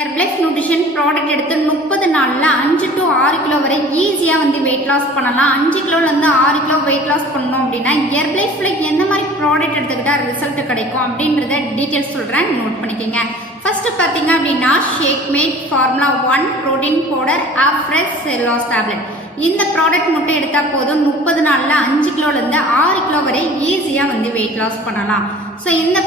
Herbalife nutrition product எடுத்து 30 நாளில் 5 to 6 kilo வரை ஈஸியாக வந்து வெயிட் லாஸ் பண்ணலாம். 5 கிலோலேருந்து 6 கிலோ வெயிட் லாஸ் பண்ணணும் அப்படின்னா ஹெர்ப்லைஃப்ல எந்த மாதிரி ப்ராடக்ட் எடுத்துக்கிட்டால் ரிசல்ட் கிடைக்கும் அப்படின்றத டீட்டெயில்ஸ் சொல்கிறேன், நோட் பண்ணிக்கோங்க. ஃபர்ஸ்ட் பார்த்தீங்க அப்படின்னா Shakemate formula 1 protein powder fresh செல் லாஸ் டேப்லெட். இந்த ப்ராடக்ட் மட்டும் எடுத்தால் போதும் 30 நாளில் 5 கிலோலேருந்து 6 கிலோ வரை ஈஸியாக வந்து வெயிட் லாஸ் பண்ணலாம். ஸோ இந்த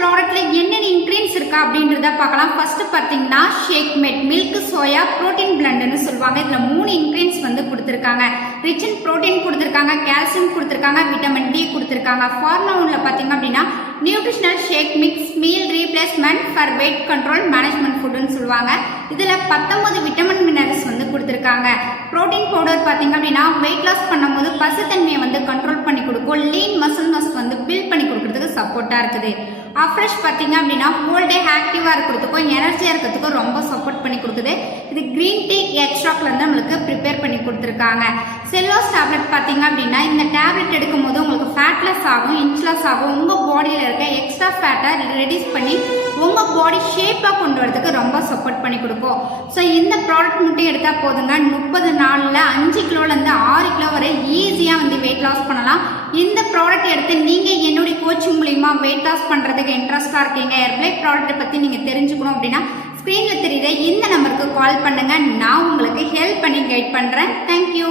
ப்ராடக்ட்ல என்னென்ன இன்கிரீடியன்ஸ் இருக்கா அப்படின்றத பார்க்கலாம். ஃபர்ஸ்ட் பார்த்தீங்கன்னா ஷேக்மேட் மில்க் சோயா புரோட்டீன் பிளண்ட்னு சொல்லுவாங்க. இதுல 3 இன்கிரீடியன்ஸ் வந்து கொடுத்துருக்காங்க. ரிச் இன் புரோட்டீன் கொடுத்துருக்காங்க, கால்சியம் கொடுத்துருக்காங்க, விட்டமின் டி கொடுத்துருக்காங்க. ஃபார்முலா 1ல பார்த்தீங்க அப்படின்னா nutritional shake mix meal replacement for weight control management ஃபுட்னு சொல்லுவாங்க. இதுல 19 விட்டமின் மினரல்ஸ் வந்து கொடுத்துருக்காங்க. புரோட்டீன் பவுடர் பார்த்தீங்க அப்படின்னா வெயிட் லாஸ் பண்ணும்போது பசுத்தன்மையை வந்து கண்ட்ரோல் பண்ணி கொடுக்கும். லீன் மசில் மாஸ் வந்து பில்ட் பண்ணி கொடுக்கறதுக்கு சப்போர்ட்டா இருக்குது. அஃப்ரெஷ் பார்த்தீங்க அப்படின்னா ஹோல் டே ஆக்டிவாக இருக்கிறதுக்கும் எனர்ஜியாக இருக்கிறதுக்கும் ரொம்ப சப்போர்ட் பண்ணி கொடுக்குது. இது கிரீன் டீ எக்ஸ்ட்ராக்ட்ல இருந்து நம்மளுக்கு ப்ரிப்பேர் பண்ணி கொடுத்துருக்காங்க. செல்லோஸ் டேப்லெட் பார்த்தீங்க அப்படின்னா இந்த டேப்லெட் எடுக்கும் போது உங்களுக்கு ஃபேட்லெஸ் ஆகும், இன்ச்லெஸ் ஆகும். உங்கள் பாடியில் இருக்க எக்ஸ்ட்ரா ஃபேட்டை ரெடியூஸ் பண்ணி உங்கள் பாடி ஷேப்பாக கொண்டு வரதுக்கு ரொம்ப சப்போர்ட் பண்ணி கொடுக்கும். ஸோ இந்த ப்ராடக்ட் மட்டும் எடுத்தால் போதுங்க 30 நாளில் 5 கிலோலேருந்து 6 கிலோ வரை ஈஸியாக வந்து வெயிட் லாஸ் பண்ணலாம். இந்த ப்ராடக்ட் எடுத்து நீங்கள் என்னுடைய கோச்சிங் மூலிமா வெயிட் லாஸ் பண்ணுறதுக்கு இன்ட்ரெஸ்டாக இருக்கீங்க, ஹெர்ப்லைஃப் ப்ராடக்ட்டை பற்றி நீங்கள் தெரிஞ்சுக்கணும் அப்படின்னா ஸ்க்ரீனில் தெரியுற இந்த நம்பருக்கு கால் பண்ணுங்கள். நான் உங்களுக்கு ஹெல்ப் பண்ணி கைட் பண்ணுறேன். தேங்க்யூ.